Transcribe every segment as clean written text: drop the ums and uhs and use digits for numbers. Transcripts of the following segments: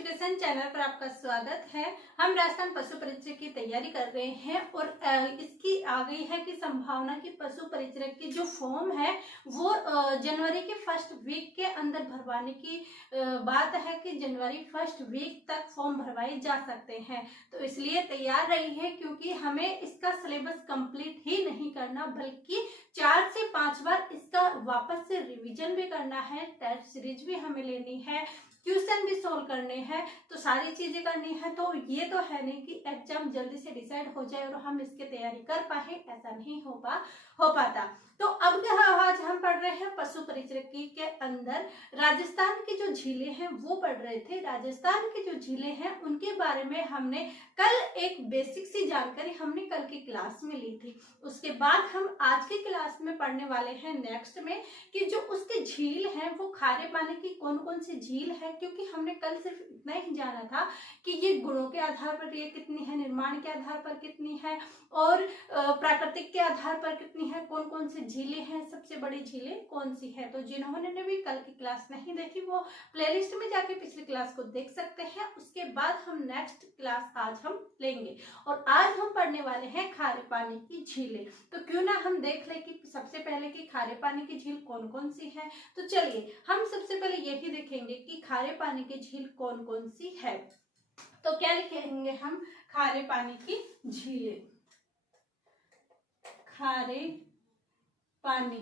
Education channel पर आपका स्वागत है। हम राजस्थान पशु परिचय की तैयारी कर रहे हैं और इसकी आ गई है कि संभावना की पशु परिचय की जो फॉर्म है वो जनवरी के फर्स्ट वीक के अंदर भरवाने की बात है कि जनवरी फर्स्ट वीक तक फॉर्म भरवाए जा सकते हैं। तो इसलिए तैयार रही है क्योंकि हमें इसका सिलेबस कंप्लीट ही नहीं करना बल्कि 4 से 5 बार इसका वापस से रिवीजन भी करना है, टेस्ट सीरीज भी हमें लेनी है, क्वेश्चन भी सोल्व करने हैं, तो सारी चीजें करनी है। तो ये तो है नहीं कि एग्जाम जल्दी से डिसाइड हो जाए और हम इसकी तैयारी कर पाए, ऐसा नहीं हो पाता। तो अब आज हम पढ़ रहे हैं पशु परिचय के अंदर राजस्थान की जो झीलें हैं वो पढ़ रहे थे। राजस्थान की जो झीलें हैं उनके बारे में हमने कल एक बेसिक सी जानकारी हमने कल की क्लास में ली थी। उसके बाद हम आज की क्लास में पढ़ने वाले हैं नेक्स्ट में कि जो उसकी झील है वो खारे पानी की कौन कौन सी झील है, क्योंकि हमने कल सिर्फ इतना ही जाना था कि ये गुणों के आधार पर ये कितनी है, निर्माण के आधार पर कितनी है और प्राकृतिक के आधार पर कितनी है, कौन कौन सी झीलें हैं, सबसे बड़ी झीलें कौन सी है। तो जिन्होंने भी कल की क्लास नहीं देखी वो प्लेलिस्ट में जाके पिछली क्लास को देख सकते हैं। उसके बाद हम नेक्स्ट क्लास आज हम लेंगे और आज हम पढ़ने वाले हैं खारे पानी की झीलें। तो क्यों ना हम देख ले कि सबसे पहले कि खारे पानी की झील कौन कौन सी है। तो चलिए हम सबसे पहले यही देखेंगे कि खारे पानी की झील कौन कौन सी है। तो क्या लिखेंगे हम, खारे पानी की झीलें, खारे पानी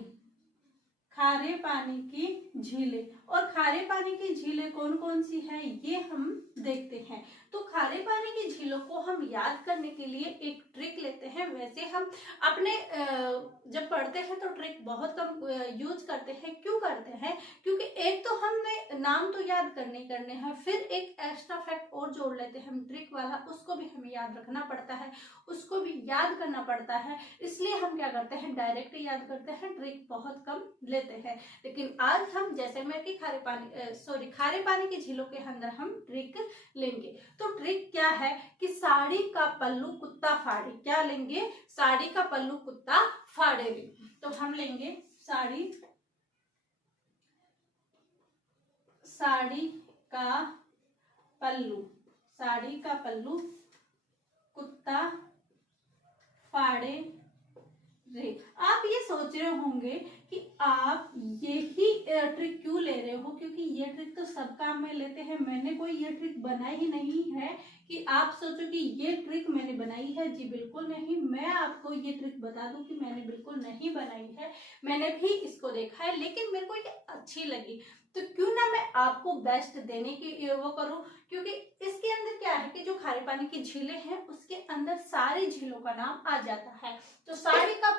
की झीलें। और खारे पानी की झीलें कौन कौन सी है ये हम देखते हैं। तो खारे पानी की झीलों को हम याद करने के लिए एक ट्रिक लेते हैं। वैसे हम अपने जब पढ़ते हैं तो ट्रिक बहुत कम यूज करते हैं। क्यों करते हैं? क्योंकि एक तो हमने नाम तो याद करने हैं, फिर एक एक्स्ट्रा फैक्ट और जोड़ लेते हैं हम ट्रिक वाला, उसको भी हमें याद रखना पड़ता है, उसको भी याद करना पड़ता है। इसलिए हम क्या करते हैं, डायरेक्ट याद करते हैं, ट्रिक बहुत कम लेते हैं। लेकिन आज हम जैसे मैं कि खारे पानी की झीलों के अंदर हम ट्रिक लेंगे। तो ट्रिक क्या है कि साड़ी का पल्लू कुत्ता फाड़े। क्या लेंगे? साड़ी का पल्लू कुत्ता फाड़े। तो हम लेंगे साड़ी का पल्लू कुत्ता फाड़े रे। आप ये सोच रहे होंगे कि आप यही ट्रिक क्यों ले रहे हो, क्योंकि ये ट्रिक तो सब काम में लेते हैं। मैंने कोई ये ट्रिक बनाई ही नहीं है कि आप सोचो कि ये ट्रिक मैंने बनाई है। जी बिल्कुल नहीं। मैं आपको ये ट्रिक बता दूं कि मैंने बिल्कुल नहीं बनाई है, मैंने भी इसको देखा है, लेकिन मेरे को ये अच्छी लगी तो क्यों ना मैं आपको बेस्ट देने की वो करूं। क्योंकि इसके अंदर क्या है कि जो खारे पानी की झीलें हैं उसके अंदर सारी झीलों का नाम आ जाता है। तो साड़ी का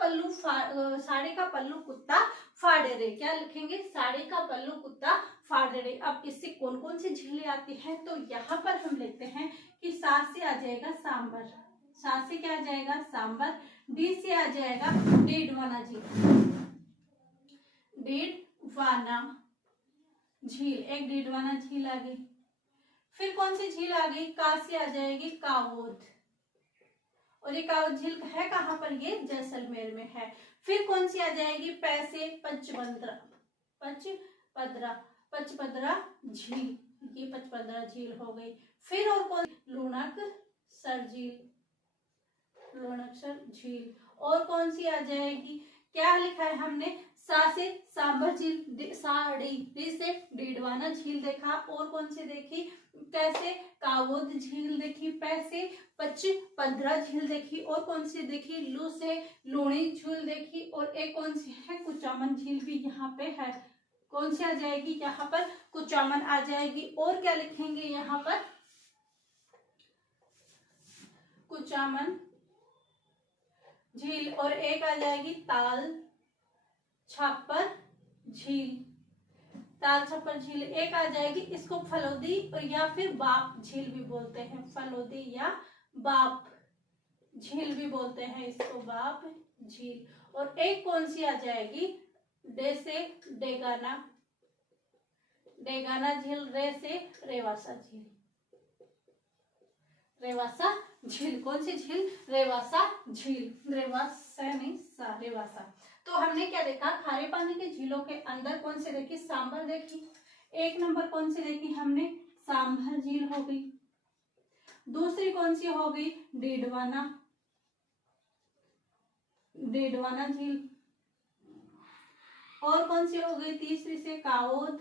पल्लू कुत्ता फाड़े रे। क्या लिखेंगे? साड़ी का पल्लू कुत्ता फाड़े रे। अब इससे कौन कौन सी झीलें आती हैं? तो यहाँ पर हम लिखते हैं कि सा से आ जाएगा सांबर, सा से क्या आ जाएगा? सांबर। डी से आ जाएगा डीडवाना झील, डीडवाना झील, एक डीडवाना झील आ गई। फिर कौन सी झील आ गई? का से आ जाएगी कावोद, और ये कावोद झील है कहाँ पर? ये जैसलमेर में है। फिर कौन सी आ जाएगी? पैसे पचपदरा झील, ये पचपदरा झील हो गई। फिर और कौन? लुणकसर झील। और कौन सी आ जाएगी? क्या लिखा है हमने? सा से सांबर झील, साड़ी, डी से डीडवाना झील देखा। और कौन सी देखी? कैसे? कावोद झील देखी। पैसे पचपदरा झील देखी। और कौन सी देखी? लू से लूणी झील देखी। और एक कौन सी है? कुचामन झील भी यहाँ पे है। कौन सी आ जाएगी यहाँ पर? कुचामन आ जाएगी। और क्या लिखेंगे यहाँ पर? कुचामन झील। और एक आ जाएगी ताल छापर झील, एक आ जाएगी। इसको फलोदी या फिर बाप झील भी बोलते हैं, फलोदी या बाप झील भी बोलते हैं इसको, बाप झील। और एक कौन सी आ जाएगी? डे से डेगाना झील, रे से रेवासा झील। कौन सी झील? रेवासा झील, रेवासा। तो हमने क्या देखा? खारे पानी के झीलों के अंदर कौन सी देखी? सांबर देखी। एक नंबर कौन सी देखी हमने? सांभर झील हो गई। दूसरी कौन सी हो गई? डेडवाना झील। और कौन सी हो गई तीसरी से? कावोद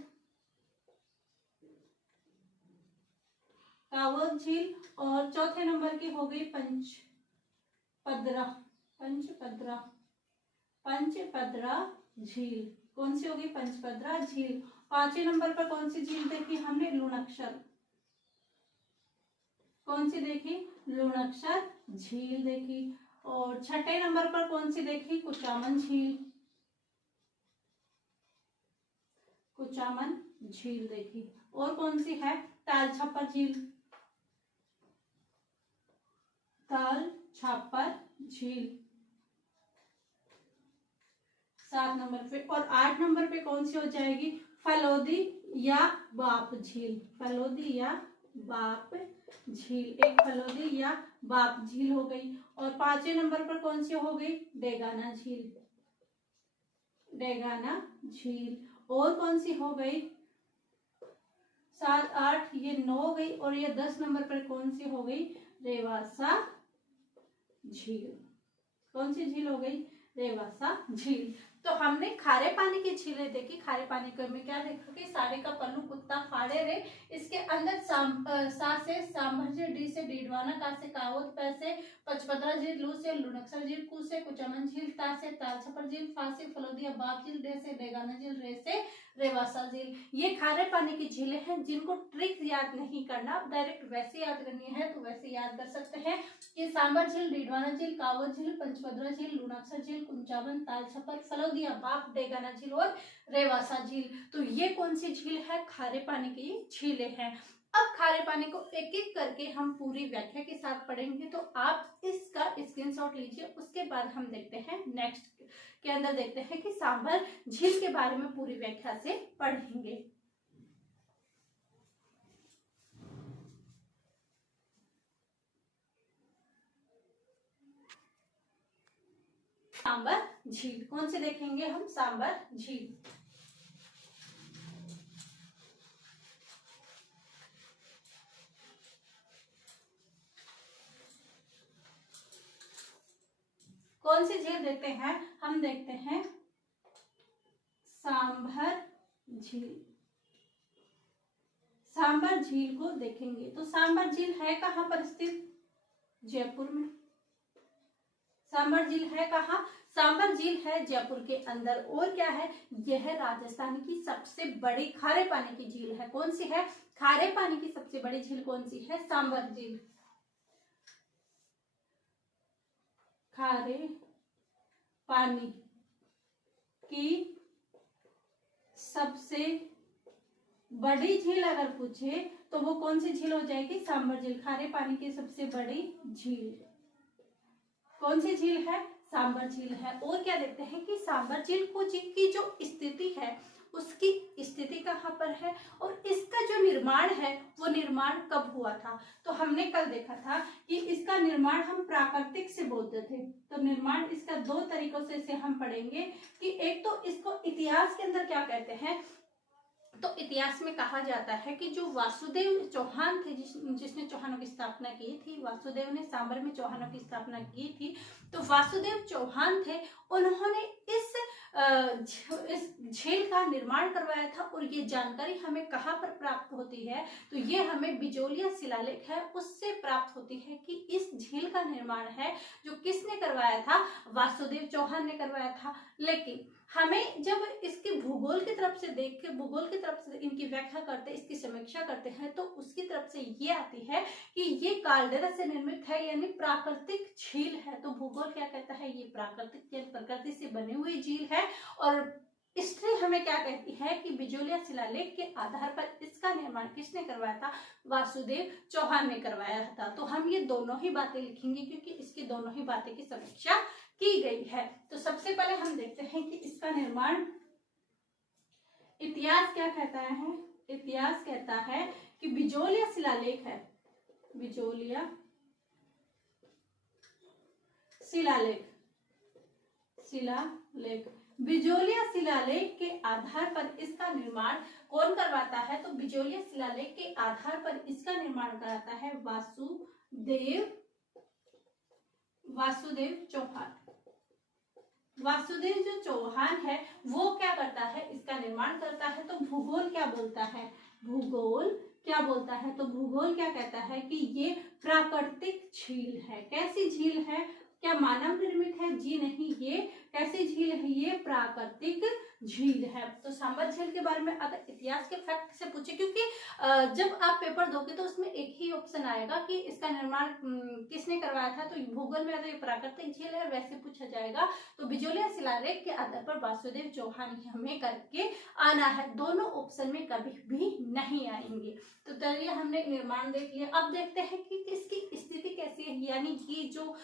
झील। और चौथे नंबर की हो गई पंचपद्रा झील। कौन सी होगी? पंचपद्रा झील। पांचवें नंबर पर कौन सी झील देखी हमने? लुणक्षर। कौन सी देखी? लुणक्षर झील देखी। और छठे नंबर पर कौन सी देखी? कुचामन झील देखी। और कौन सी है? ताल छापर झील 7 नंबर पे। और 8 नंबर पे कौन सी हो जाएगी? फलोदी या बाप झील। एक फलोदी या बाप झील हो गई। और 5वें नंबर पर कौन सी हो गई? डेगाना झील। और कौन सी हो गई? 7, 8, ये 9 हो गई। और ये 10 नंबर पर कौन सी हो गई? रेवासा झील। कौन सी झील हो गई? रेवासा झील। तो हमने खारे पानी की झीलें देखी। खारे पानी में क्या देखा कि सारे का पल्लू कुत्ता फाड़े रे। इसके अंदर सा से सांभर झील, डी से डीडवाना, का से कावोद, पै से पचपद्रा झील, लू से लुणक्षर झील, कू से कुचामन झील, ता से तालछपर झील, फा से फलोदिया बाप झील, डे से डेगाना झील, रे से रेवासा झील। ये खारे पानी की झीलें हैं जिनको ट्रिक याद नहीं करना, डायरेक्ट वैसे याद करनी है तो वैसे याद कर सकते हैं कि सांभर झील, डीडवाना झील, कावोद झील, पंचपद्रा झील, लुणाक्षर झील, कुंचावन, तालछपर, फलोदिया बाप, डेगाना झील और रेवासा झील। तो ये कौन सी झील है? खारे पानी की झीलें हैं। अब खारे पानी को एक एक करके हम पूरी व्याख्या के साथ पढ़ेंगे, तो आप इसका स्क्रीनशॉट लीजिए। उसके बाद हम देखते हैं नेक्स्ट के अंदर देखते हैं कि सांभर झील के बारे में पूरी व्याख्या से पढ़ेंगे। सांभर झील कौन से देखेंगे हम? सांभर झील कौन सी झील देखते हैं? हम देखते हैं सांभर झील। सांभर झील को देखेंगे तो सांभर झील है कहाँ पर स्थित? जयपुर में। सांभर झील है कहाँ? सांभर झील है जयपुर के अंदर। और क्या है? यह राजस्थान की सबसे बड़ी खारे पानी की झील है। कौन सी है? खारे पानी की सबसे बड़ी झील कौन सी है? सांभर झील। खारे पानी की सबसे बड़ी झील अगर पूछे तो वो कौन सी झील हो जाएगी? सांभर झील। खारे पानी की सबसे बड़ी झील कौन सी झील है? सांभर झील है। और क्या देखते हैं कि सांभर झील की जो स्थिति है उसकी स्थिति कहाँ पर है और इसका जो निर्माण है वो निर्माण कब हुआ था? तो हमने कल देखा था कि इसका निर्माण हम प्राकृतिक से बोलते थे। तो निर्माण इसका 2 तरीकों से इसे हम पढ़ेंगे कि एक तो इसको इतिहास के अंदर क्या कहते हैं, तो इतिहास में कहा जाता है कि जो वासुदेव चौहान थे जिसने चौहानों की स्थापना की थी, वासुदेव ने सांभर में चौहानों की स्थापना की थी, तो वासुदेव चौहान थे, उन्होंने इस झील का निर्माण करवाया था। और ये जानकारी हमें कहाँ पर प्राप्त होती है? तो ये हमें बिजोलिया शिलालेख है उससे प्राप्त होती है कि इस झील का निर्माण है जो किसने करवाया था? वासुदेव चौहान ने करवाया था। लेकिन हमें जब इसकी भूगोल की तरफ से देख के भूगोल की तरफ से इनकी व्याख्या करते, इसकी समीक्षा करते हैं, तो उसकी तरफ से ये आती है कि ये काल्डेरा से निर्मित है, यानी प्राकृतिक झील है। तो भूगोल क्या कहता है? ये प्राकृतिक यानी प्रकृति से बनी हुई झील है। और हिस्ट्री हमें क्या कहती है कि बिजोलिया शिलालेख के आधार पर इसका निर्माण किसने करवाया था? वासुदेव चौहान ने करवाया था। तो हम ये दोनों ही बातें लिखेंगे क्योंकि इसकी दोनों ही बातें की समीक्षा की गई है। तो सबसे पहले हम देखते हैं कि इसका निर्माण, इतिहास क्या कहता है? इतिहास कहता है कि बिजोलिया शिलालेख है, बिजोलिया शिलालेख बिजोलिया शिलालेख के आधार पर इसका निर्माण कौन करवाता है? तो बिजोलिया शिलालेख के आधार पर इसका निर्माण कराता है वासुदेव चौहान। वासुदेव जो चौहान है वो क्या करता है? इसका निर्माण करता है। तो भूगोल क्या बोलता है? भूगोल क्या बोलता है? तो भूगोल क्या कहता है कि ये प्राकृतिक झील है। कैसी झील है? क्या मानव निर्मित है? जी नहीं, ये कैसी झील है? ये प्राकृतिक झील है। तो सांबर झील के बारे में अगर इतिहास के फैक्ट से पूछे, क्योंकि जब आप पेपर दोगे तो उसमें एक ही ऑप्शन आएगा कि इसका निर्माण किसने करवाया था, तो भूगोल में अगर ये प्राकृतिक झील है वैसे पूछा जाएगा तो बिजोलिया शिलालेख के आधार पर वासुदेव चौहान ही हमें करके आना है। दोनों ऑप्शन में कभी भी नहीं आएंगे। तो चलिए हमने निर्माण देख लिया। अब देखते हैं कि इसकी स्थिति कैसी है, यानी कि जो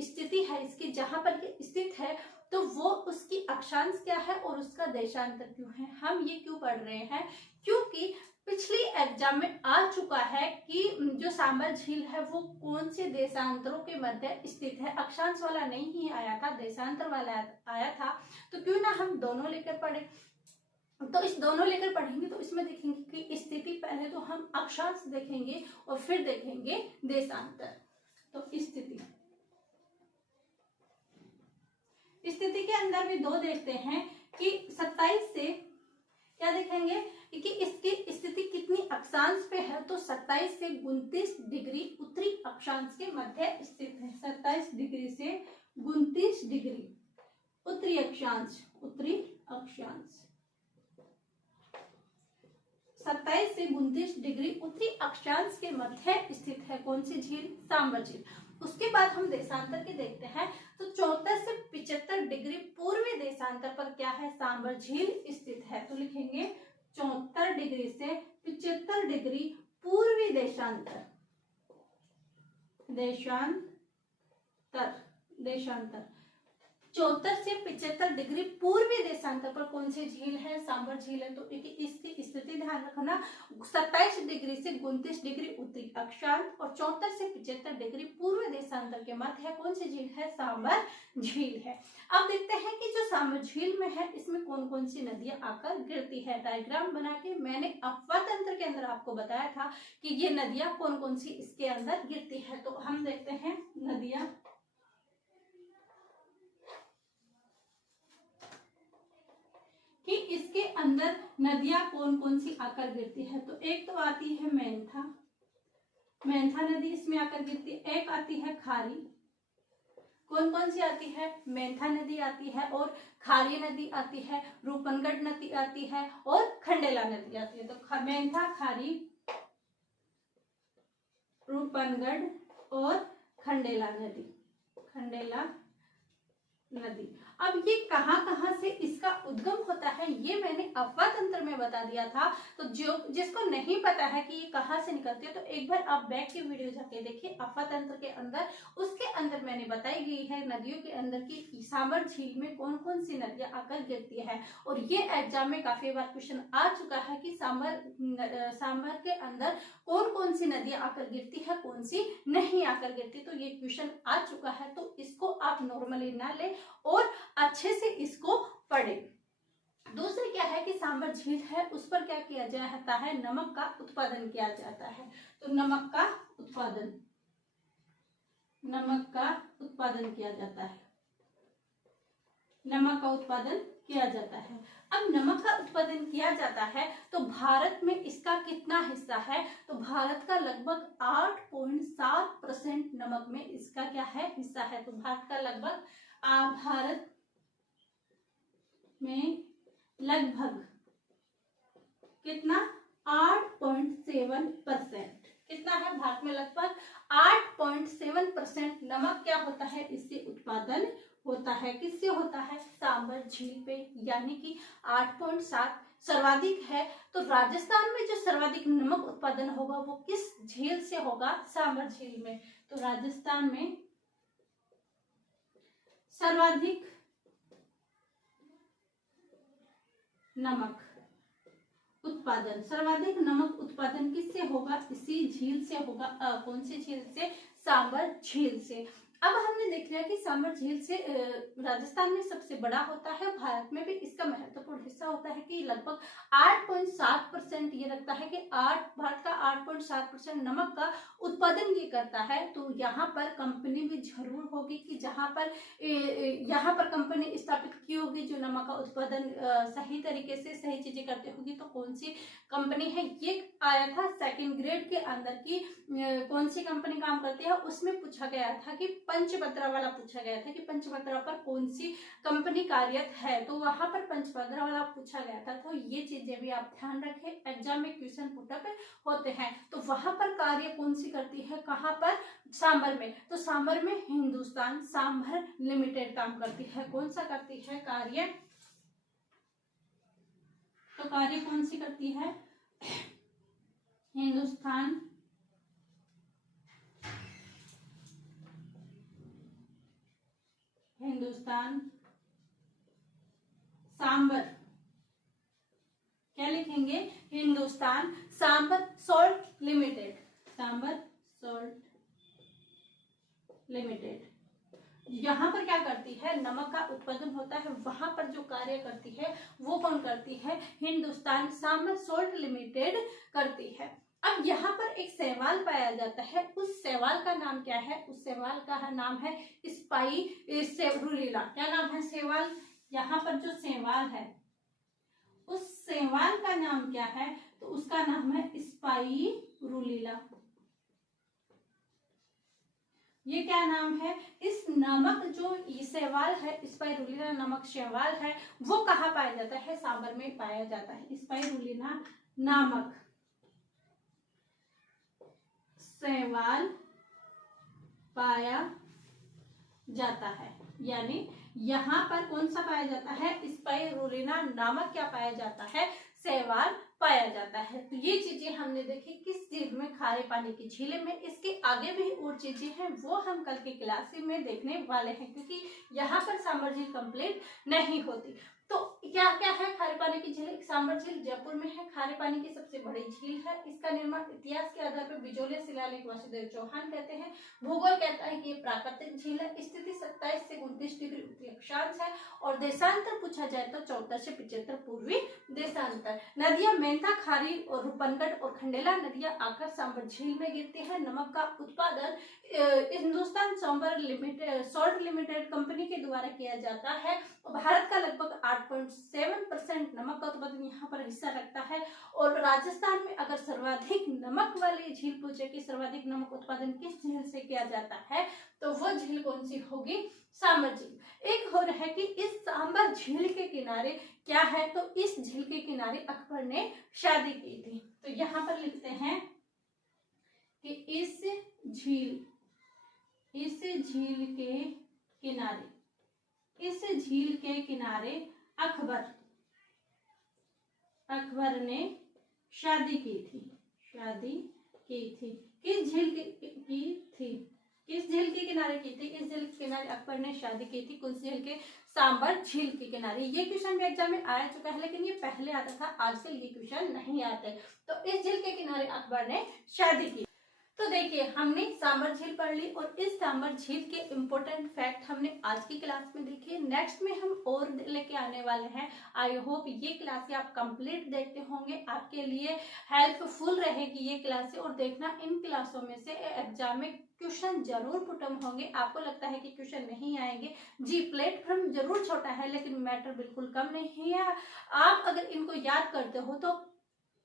स्थिति है इसकी, जहां पर ये स्थित है तो वो उसकी अक्षांश क्या है और उसका देशांतर क्यों है। हम ये क्यों पढ़ रहे हैं? क्योंकि पिछली एग्जाम में आ चुका है कि जो सांबर झील है वो कौन से देशांतरों के मध्य स्थित है। अक्षांश वाला नहीं ही आया था, देशांतर वाला आया था। तो क्यों ना हम दोनों लेकर पढ़े। तो इस दोनों लेकर पढ़ेंगे तो इसमें देखेंगे कि स्थिति पहले तो हम अक्षांश देखेंगे और फिर देखेंगे देशांतर। तो स्थिति के अंदर भी दो देखते हैं कि 27 से क्या देखेंगे कि इसकी स्थिति कितनी अक्षांश पे है। तो 27 से 29 डिग्री उत्तरी अक्षांश के मध्य स्थित है। 27 डिग्री से 29 डिग्री उत्तरी अक्षांश 27 से 29 डिग्री उत्तरी अक्षांश के मध्य स्थित है। कौन सी झील? सांबर झील। उसके बाद हम देशांतर के देखते हैं तो 74 से 75 डिग्री पूर्वी देशांतर पर क्या है? सांबर झील स्थित है। तो लिखेंगे 74 डिग्री से 75 डिग्री पूर्वी देशांतर 74 से 75 डिग्री पूर्वी देशांतर पर कौन सी झील है? सांबर झील है। तो इसकी स्थिति ध्यान रखना, 27 डिग्री से 29 डिग्री उत्तरी अक्षांश और 74 से 75 डिग्री पूर्वी देशांतर के मध्य कौन सी झील है? सांबर झील है। अब देखते हैं कि जो सांबर झील में है इसमें कौन कौन सी नदियां आकर गिरती है। डायग्राम बना के मैंने अफवाह तंत्र के अंदर आपको बताया था कि ये नदियां कौन कौन सी इसके अंदर गिरती है। तो हम देखते हैं नदियां कि इसके अंदर नदियां कौन कौन सी आकर गिरती है। तो एक तो आती है मेंथा नदी इसमें आकर गिरती है। एक आती है खारी। कौन कौन सी आती है? मेंथा नदी आती है और खारी नदी आती है, रूपनगढ़ नदी आती है और खंडेला नदी आती है। तो मेंथा, खारी, रूपनगढ़ और खंडेला नदी। अब ये कहाँ से इसका उद्गम होता है ये मैंने अफवाह तंत्र में बता दिया था। तो जिसको नहीं पता है कि ये कहाँ से निकलती है तो एक बार आप बैक की वीडियो जाके देखिए अफवाह तंत्र के अंदर, उसके अंदर मैंने बताई गई है नदियों के अंदर की सांबर झील में कौन कौन सी नदियां आकर गिरती है। और ये एग्जाम में काफी बार क्वेश्चन आ चुका है कि सांबर के अंदर कौन कौन सी नदियां आकर गिरती है, कौन सी नहीं आकर गिरती। तो ये क्वेश्चन आ चुका है, तो इसको आप नॉर्मली ना ले और अच्छे से इसको पढ़े। दूसरी क्या है कि सांबर झील है उस पर क्या किया जाता है? नमक का उत्पादन किया जाता है। तो नमक का उत्पादन किया जाता है। अब नमक का उत्पादन किया जाता है तो भारत में इसका कितना हिस्सा है? तो भारत का लगभग 8.7% नमक में इसका क्या है? हिस्सा है। तो भारत में लगभग कितना? 8.7%। कितना है? भारत में लगभग 8.7% नमक क्या होता है? इससे उत्पादन होता है। किससे होता है? सांबर झील पे, यानी कि 8.7 सर्वाधिक है। तो राजस्थान में जो सर्वाधिक नमक उत्पादन होगा वो किस झील से होगा? सांबर झील में। तो राजस्थान में सर्वाधिक नमक उत्पादन किससे होगा? इसी झील से होगा। कौन सी झील से? सांबर झील से। अब हमने देख लिया कि सांबर झील से राजस्थान में सबसे बड़ा होता है, भारत में भी इसका महत्वपूर्ण हिस्सा होता है कि लगभग 8.7% ये रखता है कि भारत का 8.7% नमक का उत्पादन ये करता है। तो यहाँ पर कंपनी भी जरूर होगी कि यहाँ पर कंपनी स्थापित की होगी जो नमक का उत्पादन सही तरीके से सही चीजें करती होगी। तो कौन सी कंपनी है, ये आया था सेकंड ग्रेड के अंदर की कौन सी कंपनी काम करती है, उसमें पूछा गया था कि पंचभद्रा वाला पूछा गया था कि पंचभद्रा पर कौन सी कंपनी कार्यरत है। तो वहां पर पंचभद्रा वाला पूछा गया था। तो ये चीजें भी आप ध्यान रखें, एग्जाम में क्वेश्चन पुटअप होते हैं। तो वहां पर कार्य कौन सी करती है, कहां पर, सांबर में। तो सांबर में हिंदुस्तान सांभर लिमिटेड काम करती है। कौन सा करती है कार्य, तो कार्य कौन सी करती है, हिंदुस्तान सांबर, क्या लिखेंगे, Hindustan Sambhar salt limited, Sambhar salt limited. यहाँ पर क्या करती है, नमक का उत्पादन होता है, वहां पर जो कार्य करती है वो कौन करती है, हिंदुस्तान सांबर सॉल्ट लिमिटेड करती है। अब यहाँ पर एक शैवाल पाया जाता है, उस शैवाल का नाम क्या है, उस शैवाल का नाम है स्पाइरुलिना। क्या नाम है शैवाल, यहाँ पर जो शैवाल है उस शैवाल का नाम क्या है, तो उसका नाम है स्पाइरुलिना। ये क्या नाम है, इस नमक जो शैवाल है, स्पाइरुलिना नमक शैवाल है, वो कहाँ पाया जाता है, सांबर में पाया जाता है। स्पाइरुलिना नामक शैवाल पाया जाता है, यानी यहाँ पर कौन सा पाया जाता है, स्पाइरुलिना नामक क्या पाया जाता है, शैवाल पाया जाता है। तो ये चीजें हमने देखी किस झील में, खारे पानी की झीलें में। इसके आगे भी और चीजें हैं वो हम कल की क्लास में देखने वाले हैं, क्योंकि यहाँ पर सांबर झील कंप्लीट नहीं होती। तो क्या क्या है खारे पानी की झील, सांबर झील जयपुर में है, खारे पानी की सबसे बड़ी झील है। इसका निर्माण इतिहास के आधार पर बिजोलिया शिलालेख वासुदेव चौहान कहते हैं। भूगोल कहता है कि ये प्राकृतिक झील है। स्थिति 27 से 29 डिग्री उत्तरी अक्षांश है और देशांतर पूछा जाए तो 14 से 75 पूर्वी देशांतर। नदियां मेंथा, खारी और रूपनगढ़ और खंडेला नदियां आकर सांबर झील में गिरती है। नमक का उत्पादन Hindustan Sambhar limited salt limited company के द्वारा किया जाता है। भारत का लगभग 8.7% नमक का उत्पादन यहाँ पर हिस्सा रखता है। और राजस्थान में अगर सर्वाधिक नमक वाली झील पूछे कि सर्वाधिक नमक उत्पादन किस झील से किया जाता है, तो वो झील कौन सी होगी, सांबर झील। एक और है कि इस सांबर झील के किनारे क्या है, तो इस झील के किनारे अकबर ने शादी की थी। तो यहाँ पर लिखते हैं कि इस झील के किनारे अकबर ने शादी की थी। किस झील की थी, किस झील के किनारे की थी, इस झील के किनारे अकबर ने शादी की थी। कौन झील के, सांबर झील के किनारे। ये क्वेश्चन भी एग्जाम में आ चुका है, लेकिन ये पहले आता था, आजकल ये क्वेश्चन नहीं आते। तो इस झील के किनारे अकबर ने शादी की। तो देखिए हमने सांबर झील पढ़ ली और इस सांबर झील के इम्पोर्टेंट फैक्ट हमने आज की क्लास में देखे। नेक्स्ट में हम और लेके आने वाले हैं। आई होप ये क्लासें आप कंप्लीट देखते होंगे, आपके लिए हेल्पफुल रहेगी ये क्लासें। और देखना इन क्लासों में से एग्जाम में क्वेश्चन जरूर पुटअप होंगे। आपको लगता है कि क्वेश्चन नहीं आएंगे, जी प्लेटफॉर्म जरूर छोटा है लेकिन मैटर बिल्कुल कम नहीं है। आप अगर इनको याद करते हो तो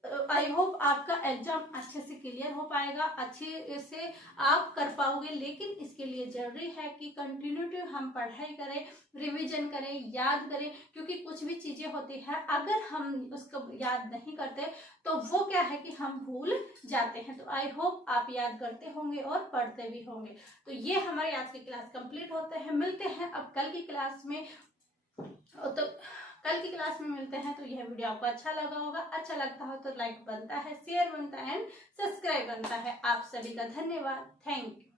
आई होप आपका एग्जाम अच्छे से क्लियर हो पाएगा, अच्छे से आप कर पाओगे। लेकिन इसके लिए जरूरी है कि कंटिन्यूटी हम पढ़ाई करें, रिवीजन करें, याद करें, क्योंकि कुछ भी चीजें होती है अगर हम उसको याद नहीं करते तो वो क्या है कि हम भूल जाते हैं। तो आई होप आप याद करते होंगे और पढ़ते भी होंगे। तो ये हमारी आज की क्लास कंप्लीट होते हैं। मिलते हैं अब कल की क्लास में। तो कल की क्लास में मिलते हैं। तो यह वीडियो आपको अच्छा लगा होगा, अच्छा लगता हो तो लाइक बनता है, शेयर बनता है एंड सब्सक्राइब बनता है। आप सभी का धन्यवाद, थैंक यू।